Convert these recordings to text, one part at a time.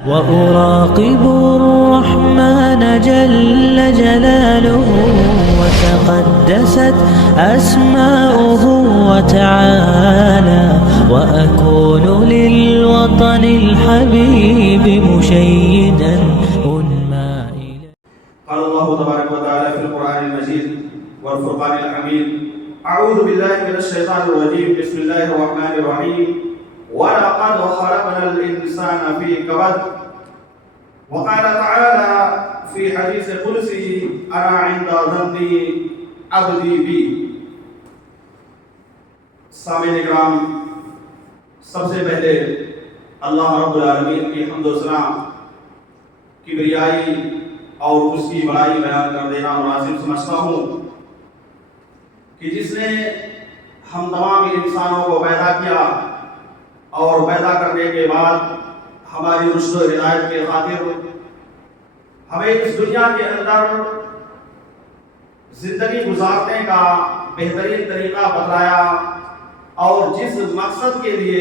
وأراقب الرحمن جل جلاله وتقدست أسماؤه وتعالى وأكون للوطن الحبيب مشيدا أنمى إليه. قال الله تبارك وتعالى في القرآن المجيد والفرقان الحميد: أعوذ بالله من الشيطان الرجيم، بسم الله الرحمن الرحيم. وَلَقَدْ خَلَقْنَا الْإِنسَانَ فِي كَبَدٍ. وقال تعالى في حديث قدسي: أنا عند ظن عبدي بي. سامعین اکرام، سب سے پہلے اللہ رب العالمین کی حمد و ثنا، کبریائی اور اس کی بڑائی بیان کر دینا مناسب سمجھتا ہوں کہ جس نے ہم تمام انسانوں کو پیدا کیا اور پیدا کرنے کے بعد ہماری رشد و ہدایت کے خاطر ہمیں اس دنیا کے اندر زندگی گزارنے کا بہترین طریقہ بتلایا، اور جس مقصد کے لیے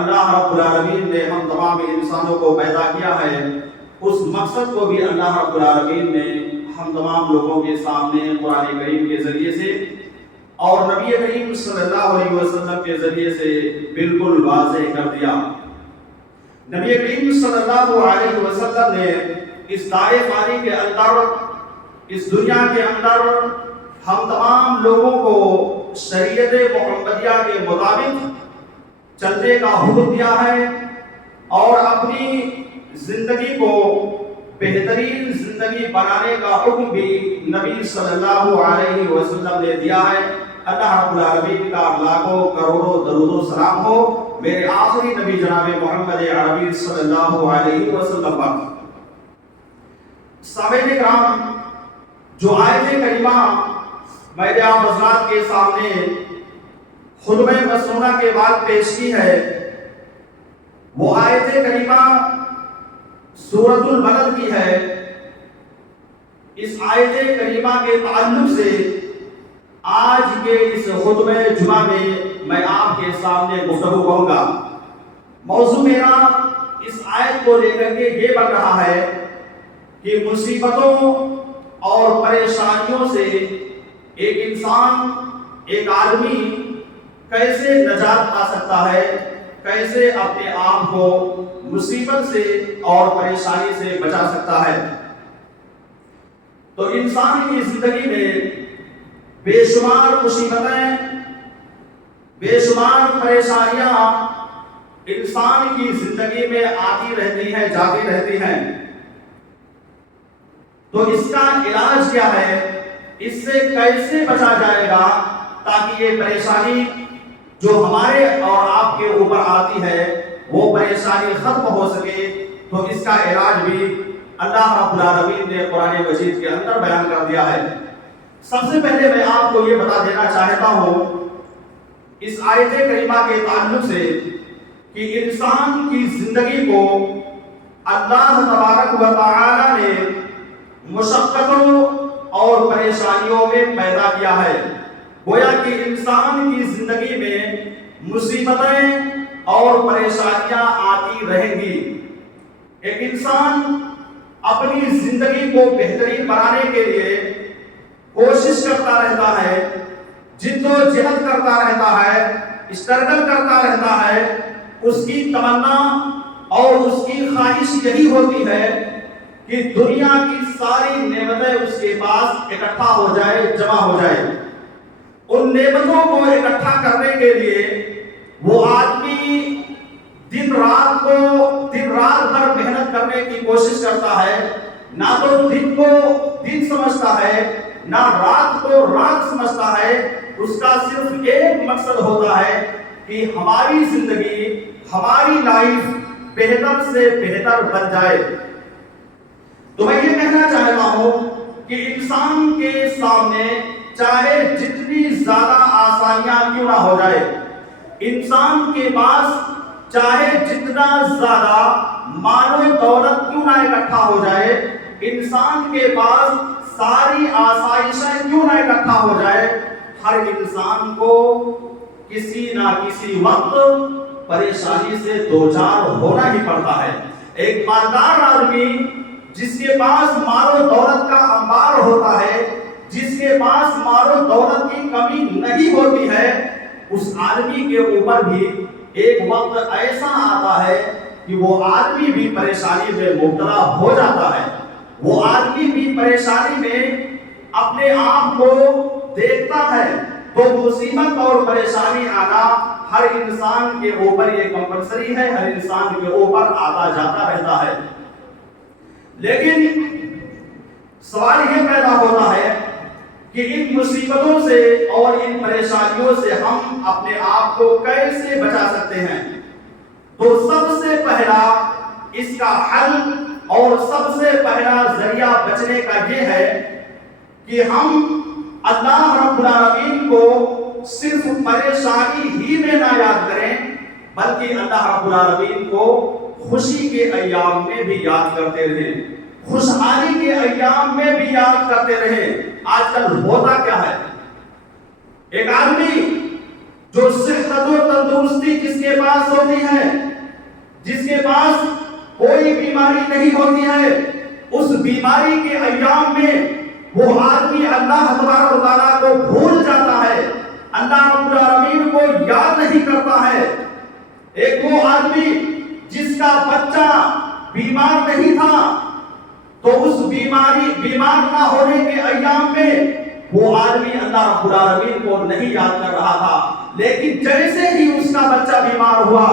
اللہ رب العالمین نے ہم تمام انسانوں کو پیدا کیا ہے، اس مقصد کو بھی اللہ رب العالمین نے ہم تمام لوگوں کے سامنے قرآن کریم کے ذریعے سے اور نبی کریم صلی اللہ علیہ وسلم کے ذریعے سے بالکل واضح کر دیا۔ نبی کریم صلی اللہ علیہ وسلم نے اس دائے فانی کے اندر، اس دنیا کے اندر ہم تمام لوگوں کو شریعت محمدیہ کے مطابق چلنے کا حکم دیا ہے، اور اپنی زندگی کو بہترین زندگی بنانے کا حکم بھی نبی صلی اللہ علیہ وسلم نے دیا ہے۔ اللہ رب العالمین کا لاکھوں کروڑوں درود و سلام ہو میرے آخری نبی جناب محمد عربی صلی اللہ علیہ وسلم پر۔ سامعین کرام، جو آیت کریمہ میں نے آپ حضرات کے سامنے خطبہ مسنونہ کے بعد پیش کی ہے، وہ آیت کریمہ سورۃ البلد کی ہے۔ اس آیت کریمہ کے تعلق سے آج کے اس خطبہ جمعہ میں آپ کے سامنے گفتگو کروں گا۔ موضوع میرا اس آیت کو لے کر کے یہ بن رہا ہے کہ مصیبتوں اور پریشانیوں سے ایک انسان، ایک آدمی کیسے نجات پا سکتا ہے، کیسے اپنے آپ کو مصیبت سے اور پریشانی سے بچا سکتا ہے۔ تو انسان کی زندگی میں بے شمار مصیبتیں، بے شمار پریشانیاں انسان کی زندگی میں آتی رہتی ہیں، جاتی رہتی ہیں۔ تو اس کا علاج کیا ہے، اس سے کیسے بچا جائے گا تاکہ یہ پریشانی جو ہمارے اور آپ کے اوپر آتی ہے وہ پریشانی ختم ہو سکے، تو اس کا علاج بھی اللہ رب العالمین نے قرآن مجید کے اندر بیان کر دیا ہے۔ سب سے پہلے میں آپ کو یہ بتا دینا چاہتا ہوں اس آیت کریمہ کے تعلق سے کہ انسان کی زندگی کو اللہ تبارک و تعالی نے مشقتوں اور پریشانیوں میں پیدا کیا ہے۔ گویا کہ انسان کی زندگی میں مصیبتیں اور پریشانیاں آتی رہیں گی۔ ایک انسان اپنی زندگی کو بہترین بنانے کے لیے کوشش کرتا رہتا ہے، جد و جہد کرتا رہتا ہے، اسٹرگل کرتا رہتا ہے۔ اس کی تمنا اور اس کی خواہش یہی ہوتی ہے کہ دنیا کی ساری نعمتیں اس کے پاس اکٹھا ہو جائے، جمع ہو جائے۔ ان نعمتوں کو اکٹھا کرنے کے لیے وہ آدمی دن رات بھر محنت کرنے کی کوشش کرتا ہے۔ نہ تو دن کو دن سمجھتا ہے، نہ رات کو رات سمجھتا ہے۔ اس کا صرف ایک مقصد ہوتا ہے کہ ہماری زندگی، ہماری لائف بہتر سے بہتر بن جائے۔ تو میں یہ کہنا چاہتا ہوں کہ انسان کے سامنے چاہے جتنی زیادہ آسانیاں کیوں نہ ہو جائے، انسان کے پاس چاہے جتنا زیادہ مال و دولت کیوں نہ اکٹھا ہو جائے، انسان کے پاس ساری آسائشیں کیوں نہ اکٹھا ہو جائے، ہر انسان کو کسی نہ کسی وقت پریشانی سے دوچار ہونا ہی پڑتا ہے۔ ایک مالدار آدمی جس کے پاس مال و دولت کا انبار ہوتا ہے، جس کے پاس مال و دولت کی کمی نہیں ہوتی ہے، اس آدمی کے اوپر بھی ایک وقت ایسا آتا ہے کہ وہ آدمی بھی پریشانی میں مبتلا ہو جاتا ہے، وہ آدمی بھی پریشانی میں اپنے آپ کو دیکھتا ہے۔ تو مصیبت اور پریشانی آنا ہر انسان کے اوپر یہ کمپلسری ہے، ہر انسان کے اوپر آتا جاتا رہتا ہے۔ لیکن سوال یہ پیدا ہوتا ہے کہ ان مصیبتوں سے اور ان پریشانیوں سے ہم اپنے آپ کو کیسے بچا سکتے ہیں؟ تو سب سے پہلا اس کا حل اور سب سے پہلا ذریعہ بچنے کا یہ ہے کہ ہم اللہ رب العالمین کو صرف پریشانی ہی میں نہ یاد کریں، بلکہ اللہ رب العالمین کو خوشی کے ایام میں بھی یاد کرتے رہیں، خوشحالی کے ایام میں بھی یاد کرتے رہیں۔ آج کل ہوتا کیا ہے؟ ایک آدمی جو صحت و تندرستی جس کے پاس ہوتی ہے، جس کے پاس کوئی بیماری نہیں ہوتی ہے، اس بیماری کے ایام میں وہ آدمی اللہ تبارک و تعالیٰ کو بھول جاتا ہے، اللہ رب العالمین کو یاد نہیں کرتا ہے۔ ایک وہ آدمی جس کا بچہ بیمار نہیں تھا، تو اس بیمار نہ ہونے کے ایام میں وہ آدمی اللہ رب العالمین کو نہیں یاد کر رہا تھا، لیکن جیسے ہی اس کا بچہ بیمار ہوا،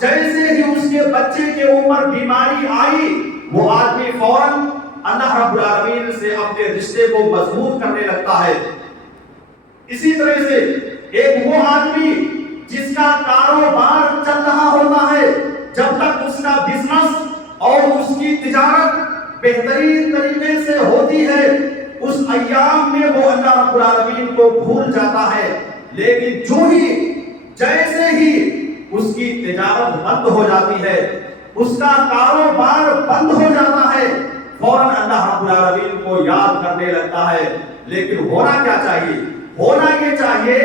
جیسے ہی اس کے بچے کے اوپر بیماری آئی، وہ آدمی فوراً اللہ رب العالمین سے اپنے رشتے کو مضبوط کرنے لگتا ہے۔ اسی طرح سے ایک وہ آدمی جس کا کاروبار چل رہا ہوتا ہے، جب تک اس کا بزنس اور اس کی تجارت بہترین طریقے سے ہوتی ہے، اس ایام میں وہ اللہ رب العالمین کو بھول جاتا ہے، لیکن جیسے ہی اس کی تجارت بند ہو جاتی ہے، اس کا کاروبار بند ہو جاتا ہے، فوراً اللہ رب العالمین کو یاد کرنے لگتا ہے۔ لیکن ہونا کیا چاہیے؟ ہونا یہ چاہیے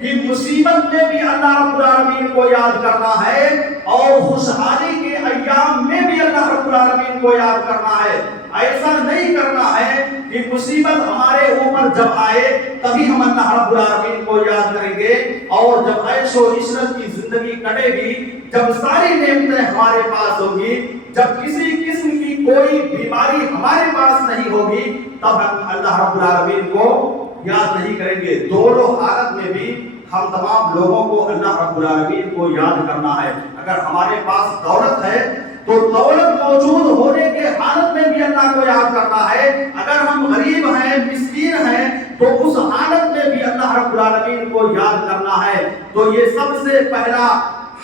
کہ مصیبت میں بھی اللہ رب العالمین کو یاد کرنا ہے اور خوشحالی کے ایام میں بھی اللہ رب العالمین کو یاد کرنا ہے۔ ایسا نہیں کرنا ہے کہ مصیبت ہمارے اوپر جب آئے تبھی ہم اللہ رب العالمین کو یاد کریں گے، اور جب عیش و عشرت کی زندگی کٹے گی، جب ساری نعمتیں ہمارے پاس ہوں گی، جب کسی قسم کی کوئی بیماری ہمارے پاس نہیں ہوگی، تب ہم اللہ رب العالمین کو یاد نہیں کریں گے۔ دونوں حالت میں بھی ہم تمام لوگوں کو اللہ رب العالمین کو یاد کرنا ہے۔ اگر ہمارے پاس دولت ہے تو دولت موجود ہونے کے حالت میں بھی اللہ کو یاد کرنا ہے، اگر ہم غریب ہیں، مسکین ہیں، تو اس حالت میں بھی اللہ رب العالمین کو یاد کرنا ہے۔ تو یہ سب سے پہلا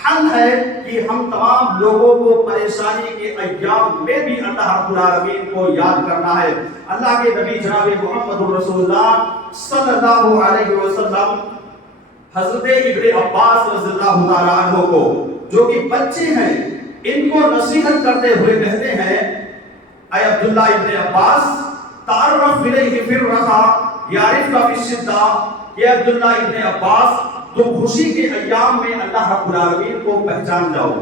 حل ہے کہ ہم تمام لوگوں کو پریشانی کے ایام میں بھی اللہ رب العالمین کو یاد کرنا ہے۔ اللہ کے نبی جناب محمد رسول اللہ صلی اللہ علیہ وسلم حضرت ابن عباس رضی اللہ تعالیٰ عنہ کو، جو کہ بچے ہیں، ان کو نصیحت کرتے ہوئے کہتے ہیں، اے عبداللہ ابن عباس، تعرف الیہ فی الرخاء یعرفک فی الشدہ، کہ عبداللہ ابن عباس، تم خوشی کے ایام میں اللہ رب العالمین کو پہچان جاؤ،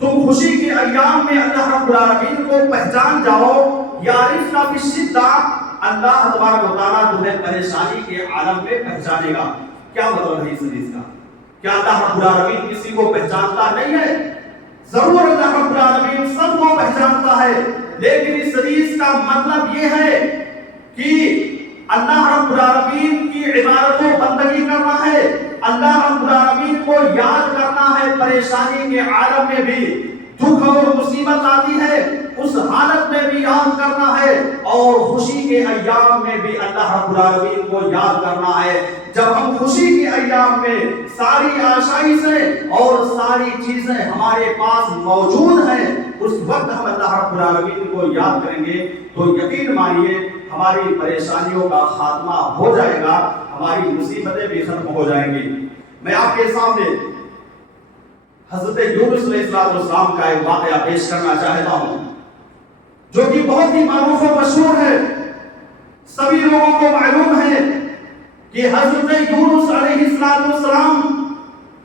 تم خوشی کے ایام میں اللہ رب العالمین کو پہچان جاؤ، یعرفک فی الشدہ، اللہ تبارک و تعالیٰ تمہیں پریشانی کے عالم میں پہچانے گا۔ کیا مطلب ہے اس حدیث کا؟ کیا اللہ رب العالمین کسی کو پہچانتا نہیں ہے؟ ضرور اللہ رب العالمین سب کو پہچانتا ہے، لیکن اس حدیث کا مطلب یہ ہے کہ اللہ رب العالمین کی عبادت و بندگی کرنا ہے، اللہ رب العالمین کو یاد کرنا ہے، پریشانی کے عالم میں بھی، دکھ اور مصیبت آتی ہے اس حالت میں بھی یاد کرنا ہے، اور خوشی کے ایام میں بھی اللہ رب العالمین کو یاد کرنا ہے۔ جب ہم خوشی کے ایام میں ساری آسائشیں اور ساری چیزیں ہمارے پاس موجود ہیں، اس وقت ہم اللہ رب العالمین کو یاد کریں گے، تو یقین مانیے ہماری پریشانیوں کا خاتمہ ہو جائے گا، ہماری مصیبتیں بھی ختم ہو جائیں گی۔ میں آپ کے سامنے حضرت یونس علیہ السلام کا ایک واقعہ پیش کرنا چاہتا ہوں، جو کہ بہت ہی معروف و مشہور ہے، سبھی لوگوں کو معلوم ہے کہ حضرت یونس علیہ السلام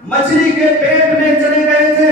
مچھلی کے پیٹ میں چلے گئے تھے،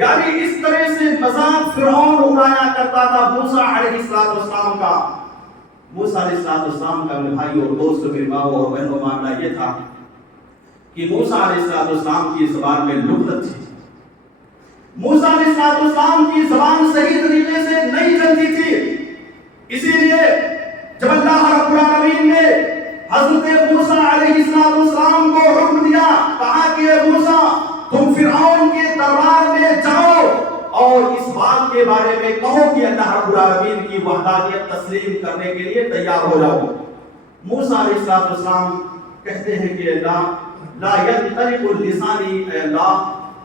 یعنی اس طرح سے مذاق فرعون اڑایا کرتا تھا موسیٰ علیہ السلام کا. موسیٰ علیہ السلام کا میرے بھائی اور دوستو میرے ماں اور بہنوں معاملہ یہ تھا کہ موسیٰ علیہ السلام کی زبان میں لغت تھی. موسیٰ علیہ السلام کی زبان صحیح طریقے سے نہیں چلتی تھی. اسی لیے جب اللہ رب العالمین نے حضرت موسیٰ علیہ السلام کو حکم دیا, کہا کہ اے موسیٰ تم فرعون کے دربار میں جاؤ اور اس بات کے بارے میں کہو کہ اللہ رب العالمین کی وحدانیت تسلیم کرنے کے لیے تیار ہو جاؤ. موسیٰ علیہ السلام کہتے ہیں کہ لا ينطلق لسانی, اے اللہ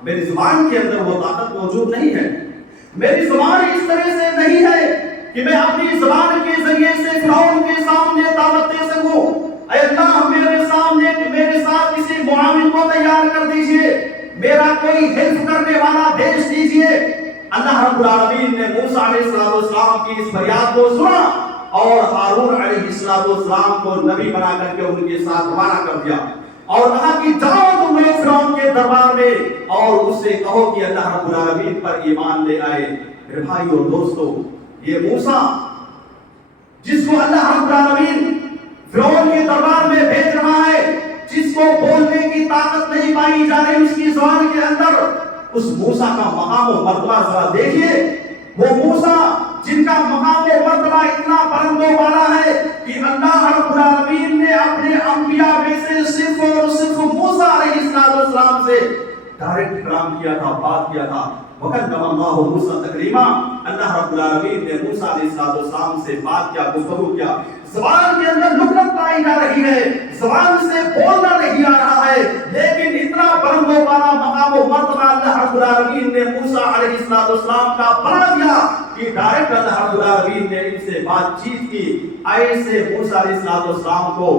میری زبان کے اندر وہ طاقت موجود نہیں ہے, میری زبان اس طرح سے نہیں ہے کہ میں اپنی زبان کے ذریعے سے فرعون کے سامنے دعوت دے سکوں. اے اللہ میرے سامنے میرے ساتھ کسی معاون کو تیار کر دیجئے, میرا کوئی حلف کرنے والا بھیج دیجئے. اللہ رب العالمین نے موسیٰ علیہ السلام کی اس فریاد کو سنا اور ہارون علیہ السلام کو نبی بنا کر کے ان کے ساتھ روانہ کر دیا اور کہا کہ جاؤ تم لوگ فرعون کے دربار میں اور اس سے کہو کہ اللہ رب العالمین پر ایمان لے آئے. میرے بھائی اور دوستو, یہ موسیٰ جس کو اللہ رب العالمین فرعون کے دربار میں بھیج رہا ہے, جس کو بولنے کی طاقت نہیں پائی جا رہی اس کی زبان کے اندر, اس موسیٰ کا مقام و مرتبہ ذرا دیکھیے. وہ موسیٰ جن کا مقام و مرتبہ اتنا بلند و بالا ہے کہ اللہ رب العالمین نے اپنے انبیاء میں سے صرف اور صرف موسیٰ علیہ السلام سے ڈائریکٹ کلام کیا تھا, بات کیا تھا. وَكَلَّمَ اللَّهُ مُوسَىٰ تَكْلِيمًا, اللہ رب العالمین نے موسیٰ علیہ السلام سے بات کیا, گفتگو کیا. زبان کے اندر لغت پائی جا رہی ہے, زبان سے بولنا نہیں آ رہا ہے, لیکن اتنا بلند و بالا مقام و مرتبہ اللہ رب العالمین نے موسیٰ علیہ السلام کا بنا دیا کہ ڈائریکٹ اللہ رب العالمین نے ان سے بات چیت کی. ایسے موسیٰ علیہ السلام کو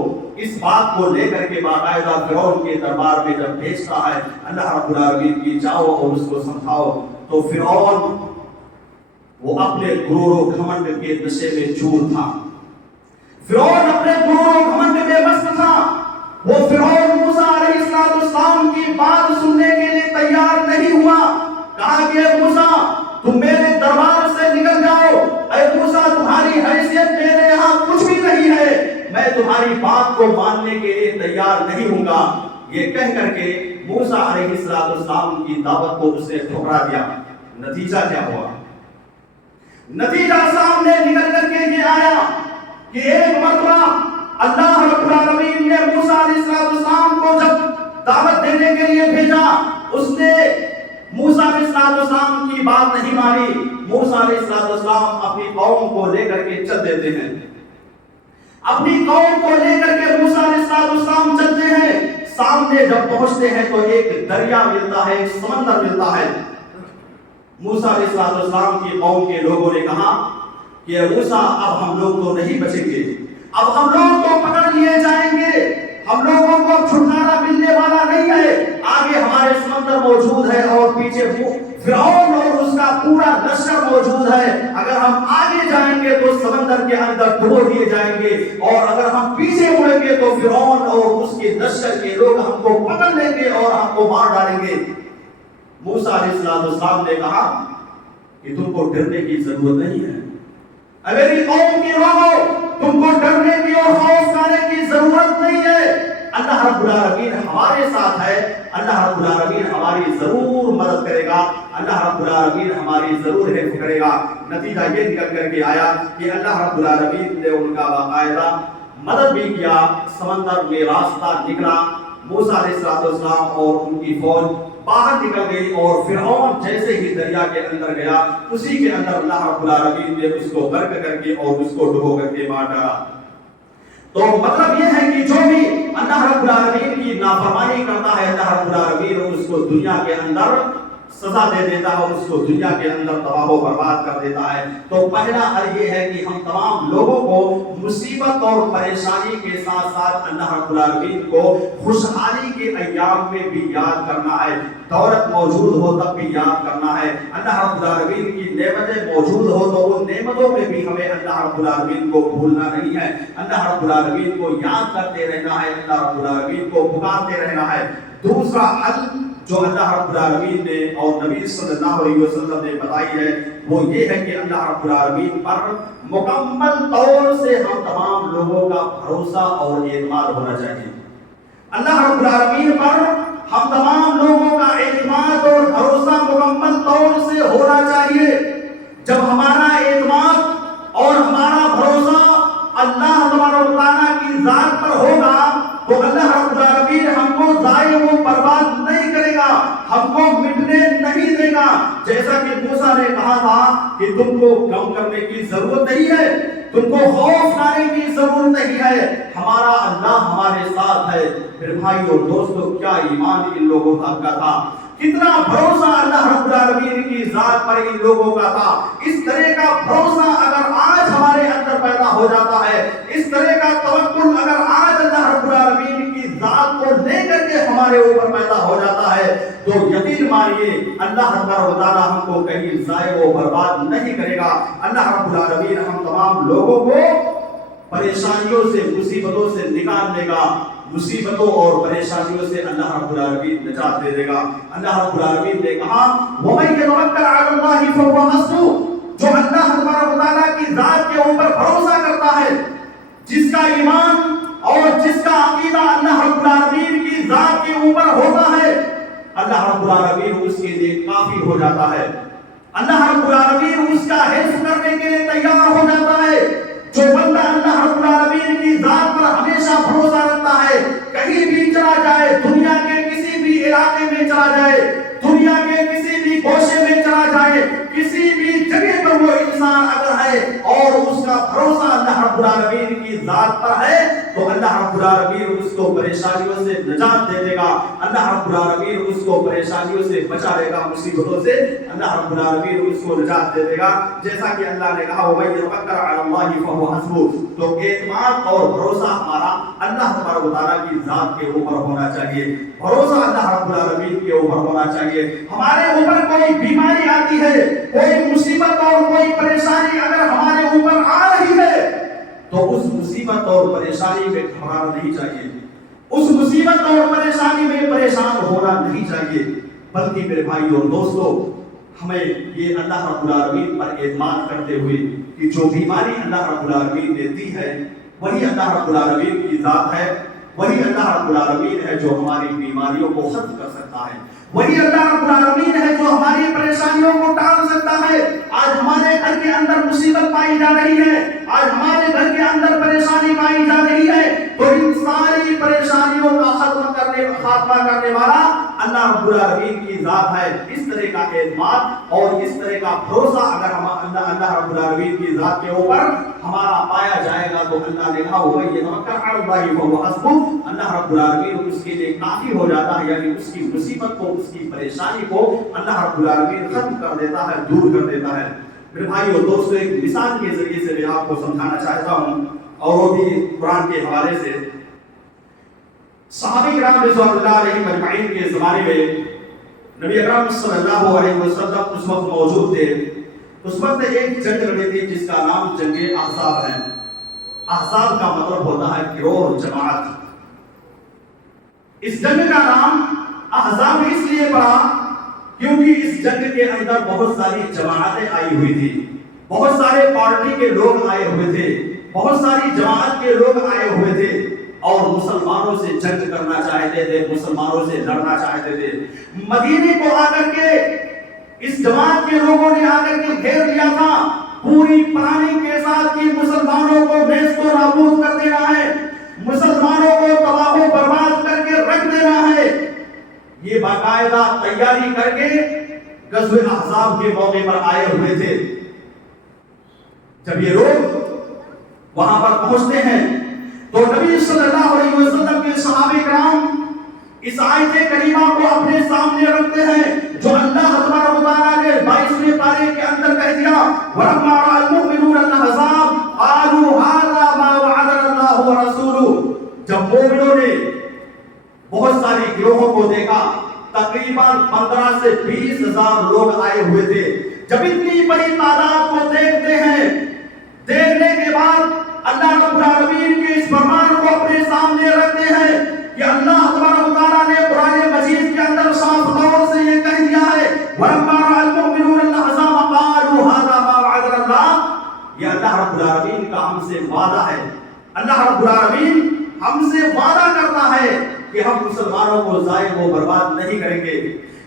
اس بات کو لے کر کے باقاعدہ فرعون کے دربار میں جب بھیجتا ہے اللہ رب العالمین کی جاؤ اور اس کو سمجھاؤ, تو فرعون وہ اپنے غرور و گھمنڈ کے نشے میں چور تھا. فرعون اپنے غرور و گھمنڈ میں مست تھا. وہ فرعون موسیٰ علیہ السلام کی بات سننے کے لیے تیار نہیں ہوا. کہا کہ اے موسیٰ تم میرے دربار سے نکل جاؤ, اے موسیٰ تمہاری حیثیت میرے یہاں کچھ بھی نہیں ہے, میں تمہاری بات کو ماننے کے لیے تیار نہیں ہوں گا. یہ کہہ کر کے موسیٰ علیہ السلام کی دعوت کو اس نے ٹھکرا دیا. نتیجہ کیا ہوا؟ نتیجہ سامنے نکل کر کے یہ آیا کہ ایک مرتبہ اللہ رب العالمین نے موسیٰ علیہ السلام کو جب دعوت دینے کے لیے بھیجا, اس نے موسیٰ علیہ السلام کی بات نہیں مانی. موسیٰ علیہ السلام اپنی قوم کو لے کر کے چل دیتے ہیں. اپنی قوم کو لے کر کے موسیٰ علیہ السلام چلتے ہیں. سامنے جب پہنچتے ہیں تو ایک دریا ملتا ہے, ایک سمندر ملتا ہے. موسیٰ علیہ السلام کی قوم کے لوگوں نے کہا کہ موسیٰ اب ہم لوگ تو نہیں بچیں گے, اب ہم لوگ تو پکڑ لیے جائیں گے, ہم لوگوں کو چھٹکارا ملنے والا نہیں ہے. آگے ہمارے سمندر موجود ہے اور پیچھے فرعون اور اس کا پورا لشکر موجود ہے. اگر ہم آگے جائیں گے تو سمندر کے اندر ڈبو دیے جائیں گے, اور اگر ہم پیچھے مڑیں گے تو فرعون اور اس کے لشکر کے لوگ ہم کو پکڑ لیں گے اور ہم کو مار ڈالیں گے. موسیٰ علیہ السلام نے کہا کہ تم کو ڈرنے کی ضرورت نہیں ہے. اے میری قوم کے لوگوں, تم کو ڈرنے کی اور خوف کھانے کی ضرورت نہیں ہے. اللہ رب العالمین ہمارے ساتھ ہے, اللہ رب العالمین ہماری ضرور مدد کرے گا, اللہ رب العالمین ہماری ضرور حفظ کرے گا. نتیجہ یہ نکل کر کے آیا کہ اللہ رب العالمین نے ان کا باقاعدہ مدد بھی کیا. سمندر میں راستہ نکلا, موسیٰ علیہ السلام اور ان کی فوج باہر نکل گئی, اور فرعون جیسے ہی دریا کے اندر گیا اسی کے اندر اللہ رب العالمین نے اس کو غرق کر کے اور اس کو ڈبو کر کے مار ڈالا. تو مطلب یہ ہے کہ جو بھی اللہ رب العالمین کی نافرمانی کرتا ہے, اللہ رب العالمین اس کو دنیا کے اندر سزا دے دیتا ہے, اس کو دنیا کے اندر تباہ و برباد کر دیتا ہے. تو پہلا حل یہ ہے کہ ہم تمام لوگوں کو مصیبت اور پریشانی کے ساتھ ساتھ اللہ رب العالمین کو خوشحالی کے ایام میں بھی یاد کرنا ہے. دولت موجود ہو تب بھی یاد کرنا ہے. اللہ رب العالمین کی نعمتیں موجود ہو تو ان نعمتوں میں بھی ہمیں اللہ رب العالمین کو بھولنا نہیں ہے. اللہ رب العالمین کو یاد کرتے رہنا ہے, اللہ رب العالمین کو پکارتے رہنا ہے. دوسرا حل جو اللہ رب العالمین نے اور نبی صلی اللہ علیہ وسلم نے بتائی ہے وہ یہ ہے کہ اللہ رب العالمین پر مکمل طور سے ہم تمام لوگوں کا بھروسہ اور اعتماد ہونا چاہیے. اللہ رب العالمین پر ہم تمام لوگوں کا اعتماد اور بھروسہ مکمل طور سے ہونا چاہیے. جب ہمارا اعتماد اور ہمارا بھروسہ اللہ تبارک و تعالیٰ کی ذات پر ہوگا تو اللہ رب العالمین ہم کو ضائع و برباد نہیں کرے گا, ہم کو مٹنے نہیں دے گا. جیسا کہ موسیٰ نے کہا تھا کہ تم کو غم کرنے کی ضرورت نہیں ہے, تم کو خوف لانے کی ضرورت نہیں ہے, ہمارا اللہ ہمارے ساتھ ہے. میرے بھائی اور دوستو, کیا ایمان ان لوگوں کا تھا, کتنا بھروسہ اللہ رب العالمین کی ذات پر ان لوگوں کا تھا. اس طرح کا بھروسہ اگر آج ہمارے اندر پیدا ہو جاتا ہے, اس طرح کا توکل اگر آج اللہ رب العالمین کی ذات کو لے کر کے ہمارے اوپر پیدا ہو جاتا ہے تو یقین مانیے اللہ تبارک و تعالیٰ ہم کو کہیں ضائع و برباد نہیں کرے گا. اللہ رب العالمین ہم تمام لوگوں کو پریشانیوں سے, مصیبتوں سے نکالنے گا. مصیبتوں اور پریشانیوں سے اللہ رب العالمین نجات دے دے گا. اللہ رب العالمین نے کہا وَمَن يَتَوَکَّلْ عَلَى اللَّهِ فَهُوَ حَسْبُهُ, جو اللہ تبارک و تعالیٰ کی ذات کے اوپر بھروسہ کرتا ہے, جس کا ایمان اور جس کا عقیدہ اللہ رب العالمین کی ذات کے اوپر ہوتا ہے, اللہ رب العالمین اس کے لیے کافی ہو جاتا ہے. اللہ رب العالمین اس کا حفظ کرنے کے لیے تیار ہو جاتا ہے. جو بندہ اللہ رب العالمین کی ذات پر ہمیشہ بھروسہ رکھتا ہے, کہیں بھی چلا جائے, دنیا کے کسی بھی علاقے میں چلا جائے, دنیا کے کسی بھی گوشے میں چلا جائے, کسی بھی جگہ پر وہ انسان اگر ہے اور اس کا بھروسہ اللہ رب العالمین کی ذات پر ہے تو اللہ رب العالمین اس کو پریشانیوں سے نجات دے دے گا. اللہ رب العالمین اس کو پریشانیوں سے بچا لے گا, مصیبتوں سے اللہ رب العالمین اس کو نجات دے دے گا. جیسا کہ اللہ نے کہا وَمَن يَتَوَکَّلْ عَلَى اللَّهِ فَهُوَ حَسْبُهُ, تو اعتماد اور بھروسہ ہمارا اللہ تبارک و تعالیٰ کی ذات کے اوپر ہونا چاہیے. بھروسہ اللہ رب العالمین کے اوپر ہونا چاہیے. ہمارے اوپر کوئی بیماری آتی ہے, کوئی مصیبت اور کوئی پریشانی اگر ہمارے اوپر آ رہی ہے تو اس مصیبت اور پریشانی میں گھبرانا نہیں چاہیے, اس مصیبت اور پریشانی میں پریشان ہونا نہیں چاہیے, بلکہ میرے بھائی اور دوستو ہمیں یہ اللہ رب العالمین پر اعتماد کرتے ہوئے کہ جو بیماری اللہ رب العالمین نے دی ہے وہی اللہ رب العالمین کی ذات ہے, وہی اللہ رب العالمین ہے جو ہماری بیماریوں کو ختم کر سکتا ہے, وہی اللہ رب العالمین ہے جو ہماری پریشانیوں کو ٹال سکتا ہے. آج ہمارے گھر کے اندر مصیبت پائی جا رہی ہے, آج ہمارے گھر کے اندر پریشانی پائی جا رہی ہے, تو ان ساری پریشانیوں کا خاتمہ کرنے والا اللہ رب العالمین کی ذات ہے. اس طرح کا اعتماد اور اس طرح کا بھروسہ اگر ہم اللہ رب العالمین کی ذات کے اوپر ہمارا پایا جائے گا تو اللہ نے کہا وَمَن يَتَوَکَّلْ عَلَى اللَّهِ فَهُوَ حَسْبُهُ, اللہ رب العالمین اس کے لیے کافی ہو جاتا ہے, یعنی اس کی مصیبت کو, اس کی پریشانی کو اللہ رب العالمین ختم کر دیتا ہے, دور کر دیتا ہے. میرے بھائی اور دوستو ایک مثال کے ذریعے سے میں آپ کو سمجھانا چاہتا ہوں اور وہ بھی قرآن کے حوالے سے. صحابہ کرام رضوان اللہ علیہم اجمعین کے زمانے میں نبی اکرم صلی اللہ علیہ وسلم اس وقت موجود تھے. اس وقت ایک جنگ لڑی تھی جس کا نام جنگ احزاب ہے. احزاب کا مطلب ہوتا ہے گروہ, جماعت. اس جنگ کا نام احزاب اس لیے پڑا کیونکہ اس جنگ کے اندر بہت ساری جماعتیں آئی ہوئی تھی, بہت سارے پارٹی کے لوگ آئے ہوئے تھے, بہت ساری جماعت کے لوگ آئے ہوئے تھے اور مسلمانوں سے جنگ کرنا چاہتے تھے, مسلمانوں سے لڑنا چاہتے تھے. مدینے کو آ کر کے اس جماعت کے لوگوں نے آ کر کے گھیر لیا تھا, پوری پلاننگ کے ساتھ کہ مسلمانوں کو نیست و نابود کر دینا ہے, مسلمانوں کو تباہ و برباد کر کے رکھ دینا ہے. یہ باقاعدہ تیاری کر کے غزوہ احزاب کے موقع پر آئے ہوئے تھے. جب یہ لوگ وہاں پر پہنچتے ہیں تو نبی صلی اللہ علیہ وسلم کے صحابہ کرام اس آیت کریمہ کو اپنے سامنے رکھتے ہیں جو اللہ تبارک و تعالیٰ نے 22ویں پارے کے اندر کہہ دیا وَلَمَّا رَأَى الْمُؤْمِنُونَ الْأَحْزَابَ قَالُوا هَذَا مَا وَعَدَنَا اللَّهُ وَرَسُولُهُ. جب مومنوں نے بہت ساری گروہوں کو دیکھا, تقریباً 15 سے 20 ہزار لوگ آئے ہوئے تھے. جب اتنی بڑی تعداد کو دیکھتے ہیں, دیکھنے کے بعد اللہ رب العالمین کے اس فرمان کو اپنے سامنے رکھتے ہیں کہ اللہ تبارک و تعالیٰ نے قرآن مجید کے اندر صاف وعدہ ہے. اللہ رب العالمین ہم سے وعدہ کرتا ہے کہ ہم مسلمانوں کو ضائع و برباد نہیں کریں گے.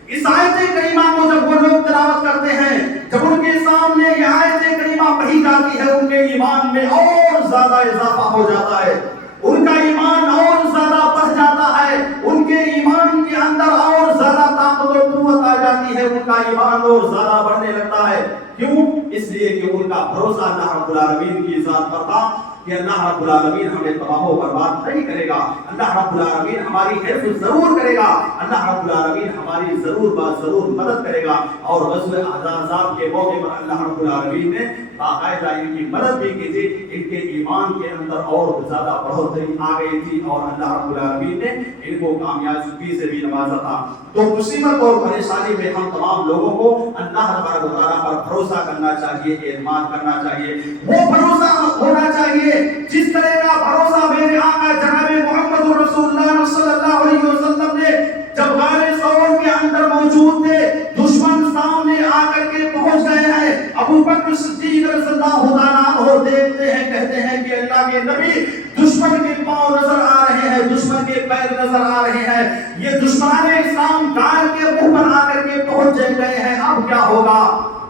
اس آیت کریمہ کو جب وہ لوگ تلاوت کرتے ہیں، جب ان کے سامنے یہ آیت کریمہ پڑھی جاتی ہے، ان کے ایمان میں اور زیادہ اضافہ ہو جاتا ہے، ان کا ایمان اور زیادہ بڑھ جاتا ہے، ان کے ایمان کے اندر اور زیادہ طاقت و قوت آ جاتی ہے، ان کا ایمان اور زیادہ بڑھنے لگتا ہے. کیوں؟ اس لیے کہ ان کا بھروسہ اللہ رب العالمین کی ذات پر تھا کہ اللہ رب العالمین ہمیں تباہ و برباد نہیں کرے گا، اللہ رب العالمین ہماری حفظ ضرور کرے گا، اللہ رب العالمین ہماری ضرور ضرور مدد کرے گا. اور غزوہ احزاب کے موقع پر اللہ رب العالمین نے باقاعدہ ان کی مدد بھی کی تھی، ان کے ایمان کے اندر اور زیادہ بڑھوتری آ گئی تھی، اور اللہ رب العالمین نے ان کو کامیابی سے بھی نوازا تھا. تو مصیبت اور پریشانی میں ہم تمام لوگوں کو اللہ تبارک و تعالیٰ پر بھروسہ کرنا چاہیے، اعتماد کرنا چاہیے. وہ بھروسہ ہونا چاہیے جس طرح کا بھروسہ میرے آقا جناب محمد رسول اللہ صلی اللہ علیہ وسلم نے جب غار ثور کے اندر موجود تھے، دشمن سامنے آ کر کے پہنچ گئے ہیں، ابو بکر صدیق رضی اللہ عنہ دیکھتے ہیں، کہتے ہیں کہ اللہ کے نبی دشمن کے پاؤں نظر آ رہے ہیں، دشمن کے پیر نظر آ رہے ہیں، یہ دشمنان اسلام غار کے منہ پر آ کر کے پہنچ گئے ہیں، اب کیا ہوگا؟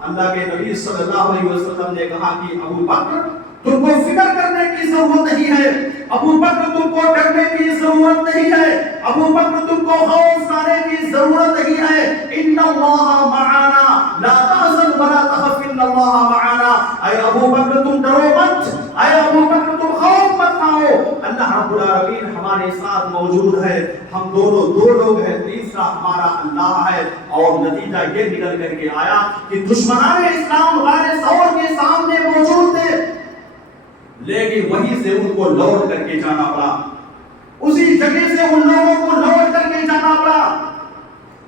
اللہ کے نبی صلی اللہ علیہ وسلم نے کہا کہ ابو بکر تم کو فکر کرنے کی ضرورت نہیں ہے، ابو بکر تم کو ڈرنے کی ضرورت نہیں ہے، ابو بکر تم کو خوف کھانے کی ضرورت نہیں ہے. ان اللہ معنا لا تحزن ولا تخف ان اللہ معنا. اے ابو بکر تم ڈرو مت، اے ابو بکر تم خوف مت کھاؤ، اللہ رب العالمین ہمارے ساتھ موجود ہے، ہم دونوں دو لوگ ہیں، تیسرا ہمارا اللہ ہے. اور نتیجہ یہ نکل کر کے آیا کہ دشمنان اسلام غار ثور کے سامنے موجود تھے، لیکن وہیں سے ان کو لوٹ کر کے جانا پڑا، اسی جگہ سے ان لوگوں کو لوٹ کر کے جانا پڑا.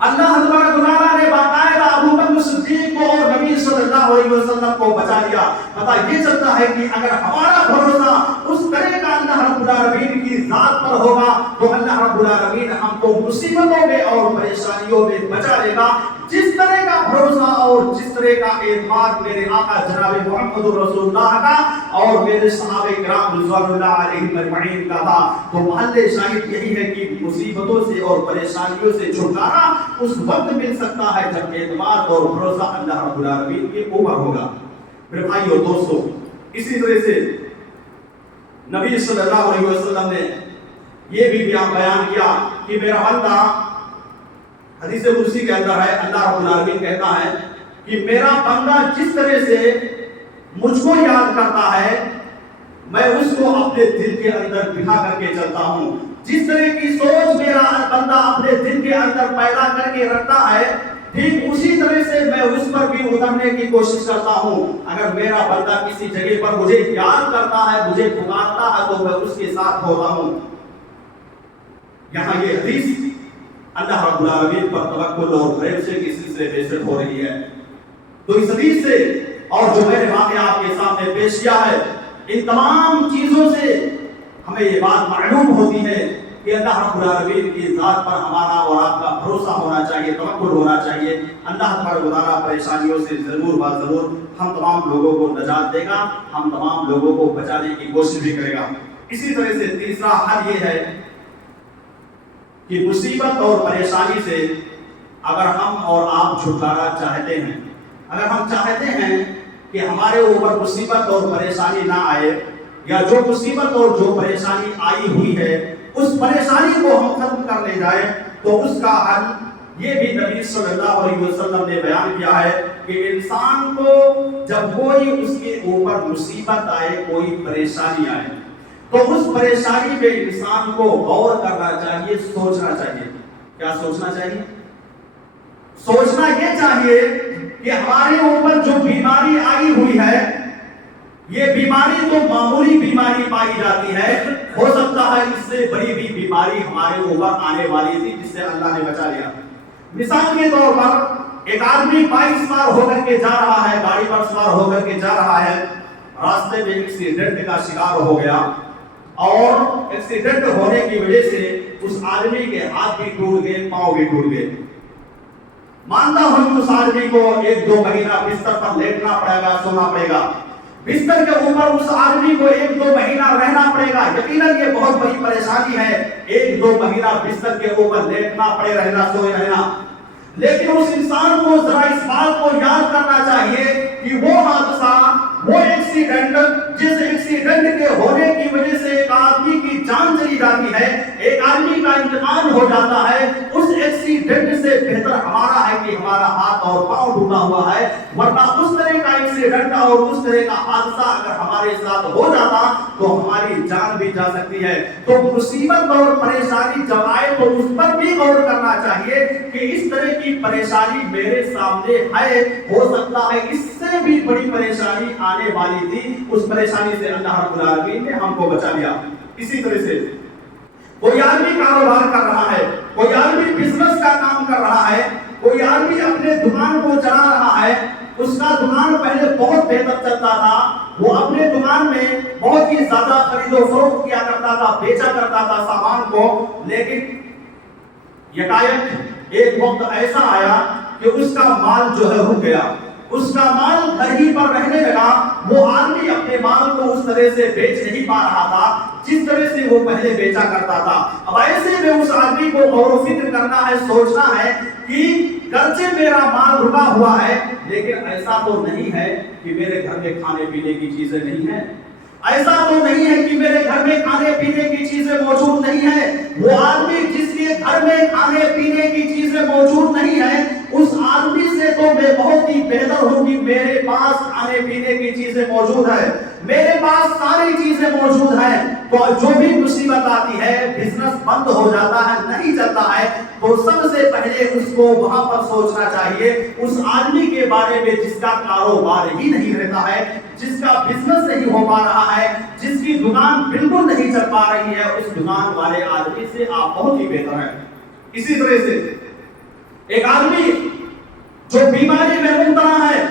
اللہ تبارک و تعالیٰ نے باقاعدہ ابو بکر صدیق کو اور نبی صلی اللہ علیہ وسلم کو بچا لیا. پتہ یہ چلتا ہے کہ اگر ہمارا بھروسہ اس طرح کا اللہ رب العالمین کی ذات پر ہوگا تو اللہ رب العالمین ہم کو مصیبتوں میں اور پریشانیوں میں بچا لے گا. جس طرح کا بھروسہ اور جس طرح کا اعتماد میرے آقا جناب محمد رسول اللہ کا اور میرے صحابہ کرام رضوان اللہ علیہم اجمعین کا تھا. تو محل شاہد یہی ہے کہ مصیبتوں سے اور پریشانیوں سے چھٹکارا اس وقت مل سکتا ہے جب اعتماد اور بھروسہ اللہ رب العالمین کے اوپر ہوگا. میرے بھائیو دوستو، اسی طرح سے نبی صلی اللہ علیہ وسلم نے یہ بھی بیان کیا کہ میرا بندہ، حدیث قدسی کے اندر ہے، اللہ رب العالمین کہتا ہے کہ میرا بندہ جس طرح سے مجھ کو یاد کرتا ہے میں اس کو اپنے دل کے اندر بٹھا کر کے چلتا ہوں. جس طرح کی سوچ میرا بندہ اپنے دل کے اندر پیدا کر کے رکھتا ہے، ٹھیک اسی طرح سے میں اس پر بھی اترنے کی کوشش کرتا ہوں. اگر میرا بندہ کسی جگہ پر مجھے یاد کرتا ہے، مجھے پکارتا ہے، تو میں اس کے ساتھ ہوتا ہوں. یہاں یہ حدیث اللہ رب العالمین پر توکل اور بھروسے کی سلسلے میں سے ہو رہی ہے. تو اس حدیث سے اور جو میں نے واقعہ آپ کے سامنے پیش کیا ہے، ان تمام چیزوں سے ہمیں یہ بات معلوم ہوتی ہے کہ اللہ رب العالمین کی ذات پر ہمارا اور آپ کا بھروسہ ہونا چاہیے، توکل ہونا چاہیے. اللہ تبارک و تعالیٰ پریشانیوں سے ضرور ضرور ہم تمام لوگوں کو نجات دے گا، ہم تمام لوگوں کو بچانے کی کوشش بھی کرے گا. اسی طرح سے تیسرا حل یہ ہے کہ مصیبت اور پریشانی سے اگر ہم اور آپ چھٹکارا چاہتے ہیں، اگر ہم چاہتے ہیں کہ ہمارے اوپر مصیبت اور پریشانی نہ آئے، یا جو مصیبت اور جو پریشانی آئی ہوئی ہے اس پریشانی کو ہم ختم کر لے جائیں، تو اس کا حل یہ بھی نبی صلی اللہ علیہ وسلم نے بیان کیا ہے کہ انسان کو جب کوئی اس کے اوپر مصیبت آئے، کوئی پریشانی آئے، تو اس پریشانی پہ انسان کو غور کرنا چاہیے، سوچنا چاہیے. کیا سوچنا چاہیے؟ سوچنا یہ چاہیے کہ ہمارے اوپر جو بیماری آئی ہوئی ہے، یہ بیماری تو معمولی بیماری پائی جاتی ہے، ہو سکتا ہے اس سے بڑی بھی بیماری ہمارے اوپر آنے والی تھی جس سے اللہ نے بچا لیا. مثال کے طور پر ایک آدمی بائک سوار ہو کر کے جا رہا ہے، گاڑی پر سوار ہو کر کے جا رہا ہے، راستے میں ایکسیڈنٹ کا شکار ہو گیا، اور ایکسیڈنٹ ہونے کی وجہ سے اس آدمی کے ہاتھ بھی ٹوٹ گئے، پاؤں بھی ٹوٹ گئے. مانتا ہوں اس آدمی کو 1-2 مہینہ بستر پر لیٹنا پڑے گا، سونا پڑے گا. بستر کے اوپر اس آدمی کو 1-2 مہینہ رہنا پڑے گا. یقیناً یہ بہت بڑی پریشانی ہے, 1-2 مہینہ بستر کے اوپر لیٹنا پڑے, رہنا, سوئے رہنا. لیکن اس انسان کو ذرا اس بات کو یاد کرنا چاہیے کہ وہ حادثہ, وہ ایکسیڈنٹ, جس ایکسیڈنٹ کے ہونے کی وجہ سے ایک آدمی کی جان چلی جاتی ہے, ایک آدمی کا انتقال ہو جاتا ہے, اس ایکسیڈنٹ سے بہتر ہمارا ہے کہ ہمارا ہاتھ اور پاؤں ٹوٹا ہوا ہے. ورنہ اس طرح کا ایکسیڈنٹ اور اس طرح کا حادثہ اگر ہمارے ساتھ ہو جاتا تو ہماری جان بھی جا سکتی ہے. تو مصیبت اور پریشانی جب آئے تو اس پر بھی غور کرنا چاہیے کہ اس طرح کی پریشانی میرے سامنے ہے, ہو سکتا ہے اس سے بھی بڑی پریشانی آنے والی تھی, اس پریشانی سے اللہ رب العالمین نے ہم کو بچا لیا. اسی طرح سے کوئی آدمی کاروبار کر رہا ہے, کوئی آدمی بزنس کا کام کر رہا ہے, کوئی آدمی اپنے دکان کو چلا رہا ہے, اس کا دکان پہلے بہت بہتر چلتا تھا, وہ اپنے دکان میں بہت ہی زیادہ خرید و فروخت کیا کرتا تھا, بیچا کرتا تھا سامان کو. لیکن یکایک ایک وقت ایسا آیا کہ اس کا مال جو ہے رک گیا, اس کا مال گھر ہی پر رہنے لگا. وہ آدمی اپنے مال کو اس طرح سے بیچ نہیں پا رہا تھا جس طرح سے وہ پہلے بیچا کرتا تھا. اب ایسے میں اس آدمی کو غور و فکر کرنا ہے, سوچنا ہے کہ گرچہ میرا مال رکا ہوا ہے لیکن ایسا تو نہیں ہے کہ میرے گھر میں کھانے پینے کی چیزیں نہیں ہیں, ایسا تو نہیں ہے کہ میرے گھر میں کھانے پینے کی چیزیں موجود نہیں ہیں. وہ آدمی جس کے گھر میں کھانے پینے کی چیزیں موجود نہیں ہیں, اس آدمی سے تو میں بہت ہی بہتر ہوں کہ میرے پاس کھانے پینے کی چیزیں موجود ہیں, میرے پاس ساری چیزیں موجود ہیں. تو جو بھی مصیبت آتی ہے, بزنس بند ہو جاتا ہے, نہیں چلتا ہے, تو سب سے پہلے اس کو وہاں پر سوچنا چاہیے اس آدمی کے بارے میں جس کا کاروبار ہی نہیں رہتا ہے, جس کا بزنس نہیں ہو پا رہا ہے, جس کی دکان بالکل نہیں چل پا رہی ہے, اس دکان والے آدمی سے آپ بہت ہی بہتر ہیں. اسی طرح سے ایک آدمی جو بیماری میں مبتلا ہے,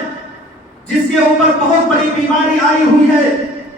جس کے اوپر بہت بڑی بیماری آئی ہوئی ہے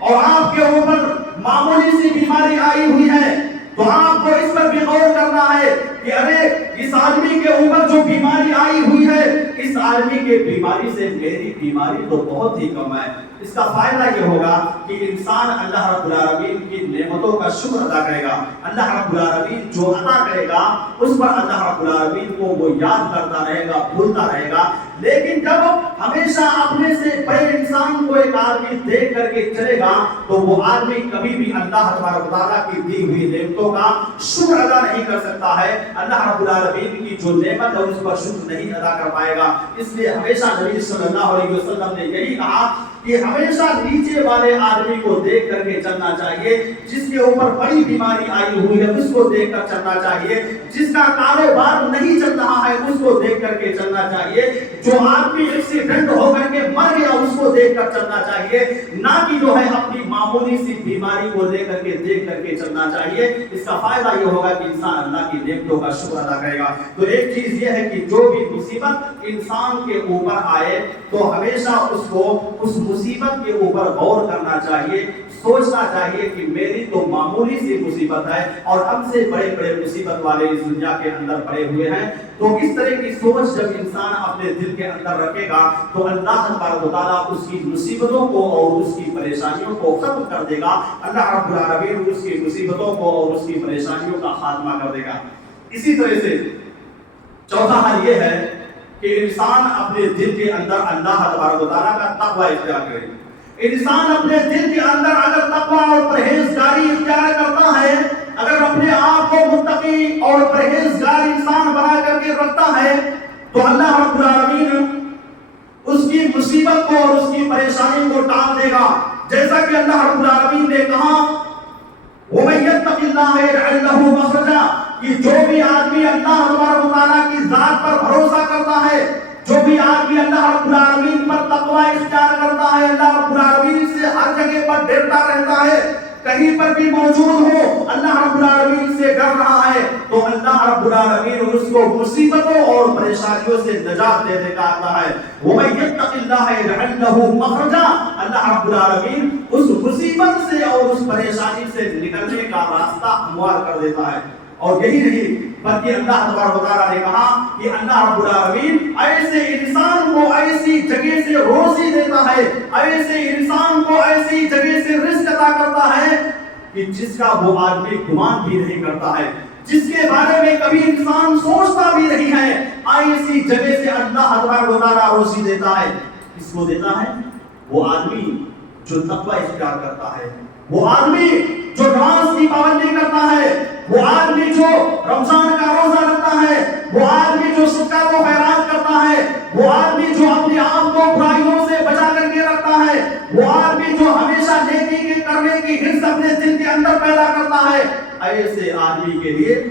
اور آپ کے اوپر معمولی سی بیماری آئی ہوئی ہے, تو آپ کو اس پر بھی غور کرنا ہے کہ ارے اس آدمی کے اوپر جو بیماری آئی ہوئی ہے, اس آدمی کے بیماری سے میری بیماری تو بہت ہی کم ہے. اس کا فائدہ یہ ہوگا کہ انسان اللہ رب العالمین کی نعمتوں کا شکر ادا کرے گا. اللہ رب العالمین جو عطا کرے گا اس پر اللہ رب العالمین کو وہ یاد کرتا رہے گا, بھولتا رہے گا. لیکن جب ہمیشہ اپنے سے بڑے انسان کو ایک آدمی دیکھ کر کے چلے گا تو وہ آدمی کبھی بھی اللہ تبارک و تعالیٰ کی دی ہوئی نعمتوں کا شکر ادا نہیں کر سکتا ہے. اللہ رب العالمین کی جو نعمت ہے اس پر شکر نہیں ادا کر پائے گا. اس لیے ہمیشہ نبی صلی اللہ علیہ وسلم نے یہی کہا کہ ہمیشہ نیچے والے آدمی کو دیکھ کر کے چلنا چاہیے, جس کے اوپر بڑی بیماری آئی ہوئی ہے اس کو دیکھ کر چلنا چاہیے, جس کا کاروبار نہیں چل رہا ہے اس کو دیکھ کر کے چلنا چاہیے, جو آدمی ایکسیڈنٹ ہو کر کے مر گیا اس کو دیکھ کر چلنا چاہیے, نہ کہ جو ہے اپنی معمولی سی بیماری کو لے کر کے دیکھ کر کے چلنا چاہیے. اس کا فائدہ یہ ہوگا کہ انسان اللہ کی نعمتوں کا شکر ادا کرے گا. تو ایک چیز یہ ہے کہ جو بھی مصیبت انسان کے اوپر آئے تو ہمیشہ اس کو اس مصیبت کے اوپر غور کرنا چاہیے, سوچنا چاہیے کہ میری تو معمولی سی مصیبت ہے اور ہم سے بڑے بڑے مصیبت والے اس دنیا کے اندر پڑے ہوئے ہیں. تو اس طرح کی سوچ جب انسان اپنے دل کے اندر رکھے گا تو اللہ تبارک و تعالیٰ اس کی مصیبتوں کو اور اس کی پریشانیوں کو ختم کر دے گا. اللہ رب العالمین اس کی مصیبتوں کو اور اس کی پریشانیوں کا خاتمہ کر دے گا. اسی طرح سے چوتھا حل یہ ہے کہ انسان اپنے دل کے اندر اللہ تبارک و تعالیٰ کا تقوی اختیار کرے. انسان اپنے دل کے اندر اگر تقوی اور پرہیزگاری اختیار کرتا ہے, اگر اپنے آپ کو متقی اور پرہیزگار انسان بنا کر کے رکھتا ہے تو اللہ رب العالمین اس کی مصیبت کو اور اس کی پریشانی کو ٹال دے گا. جیسا کہ اللہ رب العالمین نے کہا وَمَن يَتَّقِ اللَّهَ يَجْعَل لَّهُ مَخْرَجًا, کہ جو بھی آدمی اللہ تبارک و تعالیٰ کی ذات پر بھروسہ کرتا ہے, جو بھی آدمی اللہ رب العالمین پر تقوی اختیار کرتا ہے, اللہ رب العالمین سے ہر جگہ پر ڈرتا رہتا ہے, کہیں پر بھی موجود ہو اللہ رب العالمین سے ڈر رہا ہے, تو اللہ رب العالمین اس کو مصیبتوں اور پریشانیوں سے نجات دینے کا آتا ہے. وَمَن يَتَّقِ اللَّهَ يَجْعَل لَّهُ مَخْرَجًا, اللہ رب العالمین اس مصیبت سے اور اس پریشانی سے نکلنے کا راستہ ہموار کر دیتا ہے. اور یہی نہیں بلکہ اللہ تبارک و تعالیٰ نے کہا کہ اللہ رب العالمین ایسے انسان کو ایسی جگہ سے روزی دیتا ہے، ایسے انسان کو ایسی جگہ سے رزق عطا کرتا ہے کہ جس کا وہ آدمی گمان بھی نہیں کرتا ہے، جس کے بارے میں کبھی انسان سوچتا بھی نہیں ہے، ایسی جگہ سے اللہ تبارک و تعالیٰ روزی دیتا ہے۔ کس کو دیتا ہے؟ وہ آدمی جو تقوی اختیار کرتا ہے، وہ آدمی جو نماز کی پابندی کرتا ہے، وہ آدمی جو رمضان کا روزہ رکھتا ہے، وہ آدمی جو صدقہ و خیرات کرتا ہے، وہ آدمی جو اپنے آپ کو برائیوں سے بچا کر کے رکھتا ہے، وہ آدمی جو ہمیشہ نیکی کے کرنے کی حرص اپنے دل کے اندر پیدا کرتا ہے، ایسے آدمی کے لیے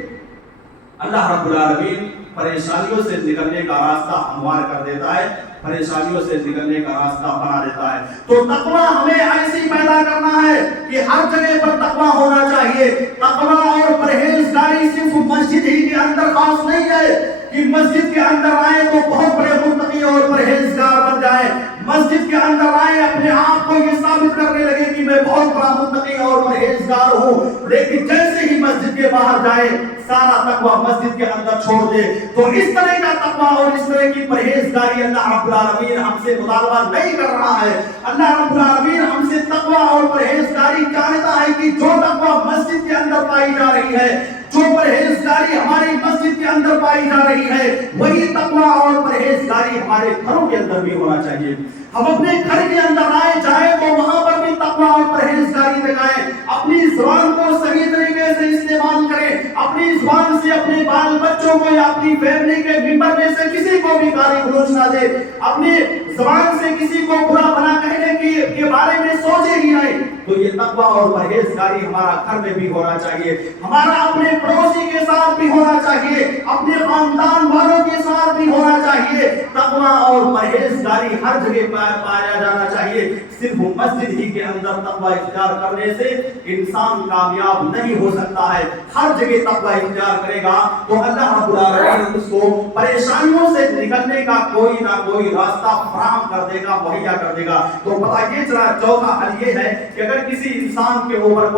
اللہ رب العالمین پریشانیوں سے نکلنے کا راستہ ہموار کر دیتا ہے، پریشانیوں سے نکلنے کا راستہ بنا دیتا ہے۔ تو تقویٰ ہمیں ایسی پیدا کرنا ہے کہ ہر جگہ پر تقویٰ ہونا چاہیے۔ تقویٰ اور پرہیزگاری صرف مسجد ہی کے اندر خاص نہیں ہے کہ مسجد کے اندر آئے تو بہت بڑے متقی اور پرہیزگار بن جائے، مسجد کے اندر آئے اپنے آپ کو یہ ثابت کرنے لگے کہ میں بہت بڑا متقی اور پرہیزگار ہوں، لیکن جیسے ہی مسجد کے باہر جائے سارا تقویٰ مسجد کے اندر چھوڑ دے۔ تو اس طرح کا تقویٰ اور اس طرح کی پرہیزگاری اللہ رب العالمین ہم سے مطالبہ نہیں کر رہا ہے۔ اللہ رب العالمین ہم سے تقویٰ اور پرہیزگاری چاہتا ہے کہ جو تقویٰ مسجد کے اندر پائی جا رہی ہے، جو پرہیزگاری ہماری مسجد کے اندر پائی جا رہی ہے، وہی تقویٰ اور پرہیزگاری ہمارے گھروں کے اندر بھی ہونا چاہیے۔ ہم اپنے گھر کے اندر آئے جائیں تو وہاں پر بھی تقویٰ اور پرہیزگاری دکھائیں، اپنی زبان کو صحیح طریقے سے استعمال کریں، اپنی زبان سے اپنے بال بچوں کو یا اپنی فیملی کے ممبر میں سے کسی کو بھی گالی گلوچ نہ دے، اپنی زبان سے کسی کو برا بھلا کہنے کے بارے میں سوچے ہی نہیں۔ تو یہ تقویٰ اور پرہیزگاری ہمارا گھر میں بھی ہونا چاہیے، ہمارا اپنے پڑوسی کے ساتھ بھی ہونا چاہیے، اپنے خاندان والوں کے ساتھ بھی ہونا چاہیے۔ تقویٰ اور پرہیزگاری ہر جگہ پایا جانا چاہیے۔ صرف مسجد ہی کے اندر تقویٰ اختیار کرنے سے انسان کامیاب نہیں ہو سکتا ہے، ہر جگہ تقویٰ اختیار کرے گا تو اللہ رب العالمین اس کو پریشانیوں سے نکلنے کا کوئی نہ کوئی راستہ فراہم کر دے گا، مہیا کر دے گا۔ تو پتہ یہ چلا چوتھا حل یہ ہے کہ اگر کسی انسان کے اوپر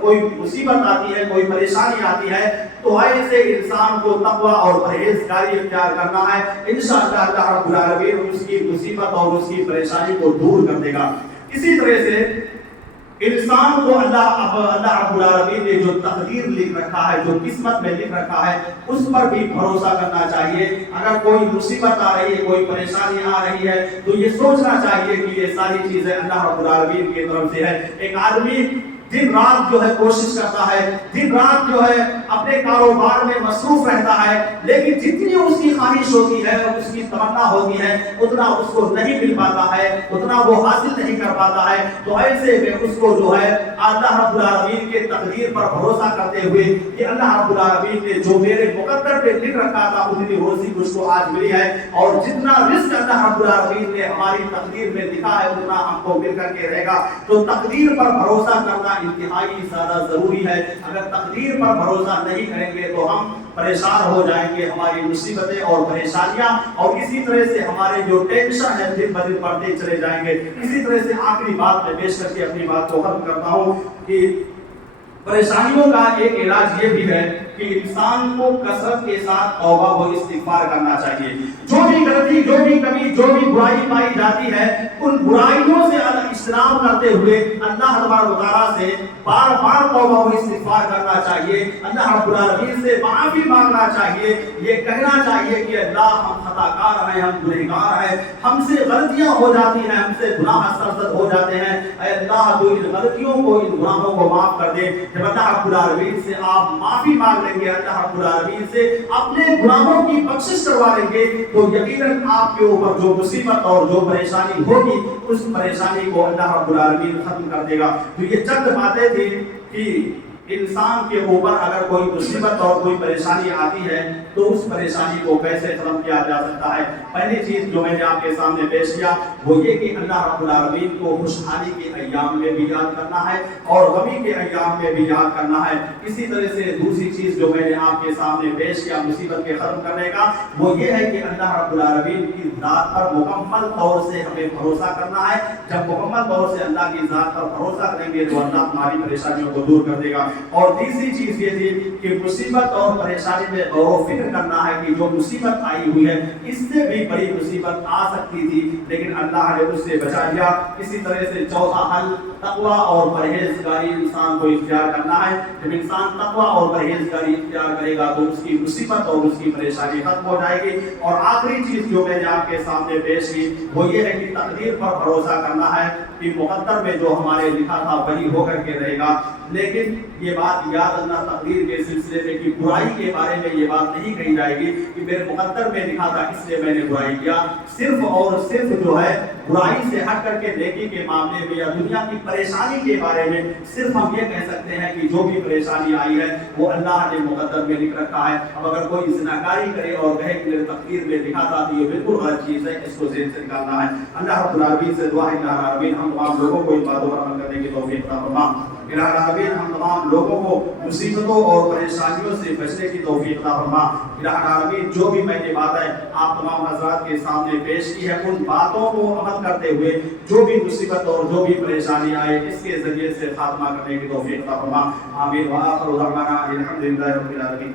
کوئی مصیبت آتی ہے، کوئی پریشانی آتی ہے، تو ایسے انسان کو تقویٰ اور پرہیزگاری اختیار کرنا ہے۔ انشاءاللہ اللہ رب العالمین اس کی مصیبت اور اس کی پریشانی کو دور کر دے گا۔ اسی طرح سے انسان کو اللہ رب العالمین نے جو تقدیر لکھ رکھا ہے، جو قسمت میں لکھ رکھا ہے، اس پر بھی بھروسہ کرنا چاہیے۔ اگر کوئی مصیبت آ رہی ہے، کوئی پریشانی آ رہی ہے، تو یہ سوچنا چاہیے کہ یہ ساری چیزیں اللہ رب العالمین کی طرف سے ہے۔ ایک آدمی دن رات جو ہے کوشش کرتا ہے، دن رات جو ہے اپنے کاروبار میں مصروف رہتا ہے، لیکن جتنی اس کی خواہش ہوتی ہے، اس کی تمنا ہوتی ہے، اتنا اس کو نہیں مل پاتا ہے، اتنا وہ حاصل نہیں کر پاتا ہے۔ تو ایسے میں اس کو جو ہے اللہ رب العالمین کے تقدیر پر بھروسہ کرتے ہوئے کہ اللہ رب العالمین نے جو میرے مقدر پہ لکھ رکھا تھا اتنی روزی مجھ کو آج ملی ہے، اور جتنا رزق اللہ رب العالمین نے ہماری تقدیر میں لکھا ہے اتنا ہم کو مل کر کے رہے گا۔ تو تقدیر پر بھروسہ کرنا انتہائی زیادہ ضروری ہے۔ اگر تقدیر پر بھروسہ نہیں کریں گے تو ہم پریشان ہو جائیں گے، ہماری مصیبتیں اور پریشانیاں اور اسی طرح سے ہمارے جو ٹینشن ہے دن بدن بڑھتے چلے جائیں گے۔ اسی طرح سے آخری بات میں پیش کر کے اپنی بات کو ختم کرتا ہوں کہ پریشانیوں کا ایک علاج یہ بھی ہے کہ انسان کو کثرت کے ساتھ توبہ و استغفار کرنا چاہیے۔ جو بھی غلطی، جو بھی کمی، جو بھی برائی پائی جاتی ہے، ان برائیوں سے اجتناب کرتے ہوئے اللہ تبارک و تعالیٰ سے بار بار توبہ و استغفار کرنا چاہیے، اللہ رب العالمین سے معافی مانگنا چاہیے، یہ کہنا چاہیے کہ اللہ ہم خطا کار ہیں، ہم گنہگار ہیں، ہم سے غلطیاں ہو جاتی ہیں، ہم سے گناہ سرزد ہو جاتے ہیں، اے اللہ تو ان غلطیوں کو، ان گناہوں کو معاف کر دے۔ جب اللہ رب العالمین سے آپ معافی مانگ لیں گے، اللہ رب العالمین سے اپنے گناہوں کی بخشش کروا لیں گے، تو یقیناً آپ کے اوپر جو مصیبت اور جو پریشانی ہوگی اس پریشانی کو اللہ رب العالمین ختم کر دے گا۔ تو یہ چند باتیں تھیں کہ انسان کے اوپر اگر کوئی مصیبت اور کوئی پریشانی آتی ہے تو اس پریشانی کو کیسے ختم کیا جا سکتا ہے۔ پہلی چیز جو میں نے آپ کے سامنے پیش کیا وہ یہ کہ اللہ رب العالمین کو خوشحالی کے ایام میں بھی یاد کرنا ہے اور غمی کے ایام میں بھی یاد کرنا ہے۔ اسی طرح سے دوسری چیز جو میں نے آپ کے سامنے پیش کیا مصیبت کے ختم کرنے کا وہ یہ ہے کہ اللہ رب العالمین کی ذات پر مکمل طور سے ہمیں بھروسہ کرنا ہے۔ جب مکمل طور سے اللہ کی ذات پر بھروسہ کریں گے تو اللہ ہماری پریشانیوں کو دور کر دے گا۔ اور تیسری چیز یہ تھی کہ مصیبت اور پریشانی میں غور و فکر کرنا ہے کہ جو مصیبت آئی ہوئی ہے اس سے بھی بڑی مصیبت آ سکتی تھی لیکن اللہ نے اس سے بچا لیا. اسی طرح سے چوتھا حل تقویٰ اور پرہیزگاری انسان کو اختیار کرنا ہے. جب انسان تقویٰ اور پرہیزگاری اختیار کرے گا تو اس کی مصیبت اور اس کی پریشانی ختم ہو جائے گی. اور آخری چیز جو میں نے آپ کے سامنے پیش کی وہ یہ ہے کہ تقدیر پر بھروسہ کرنا ہے کہ مقدر میں جو ہمارے لکھا تھا وہی ہو کر کے رہے گا. لیکن یہ بات یاد رکھنا تقدیر کے سلسلے میں کہ برائی کے بارے میں یہ بات نہیں کہی جائے گی کہ میرے مقدر میں لکھا تھا اس لیے میں نے برائی کیا. صرف اور صرف جو ہے برائی سے ہٹ کر کے نیکی کے معاملے میں یا دنیا کی پریشانی کے بارے میں صرف ہم یہ کہہ سکتے ہیں کہ جو بھی پریشانی آئی ہے وہ اللہ نے مقدر میں لکھ رکھا ہے. اب اگر کوئی زناکاری کرے اور کہے کہ میرے تقدیر میں لکھا تھا تو یہ بالکل غلط چیز ہے, اس کو ذہن سے نکالنا ہے. اللہ رب العالمین سے دعا ہے کہ اللہ العالمین ہم تمام لوگوں کو ان باتوں پر عمل کرنے کی توفیق عطا فرما. الہ العالمین ہم تمام لوگوں کو مصیبتوں اور پریشانیوں سے بچنے کی توفیق عطا فرما. الہ العالمین جو بھی میں نے باتیں آپ تمام حضرات کے سامنے پیش کی ہے ان باتوں کو عمل کرتے ہوئے جو بھی مصیبت اور جو بھی پریشانی آئے اس کے ذریعے سے خاتمہ کرنے کی توفیق عطا فرما. آمین. وآخر دعوانا الحمدللہ رب العالمین.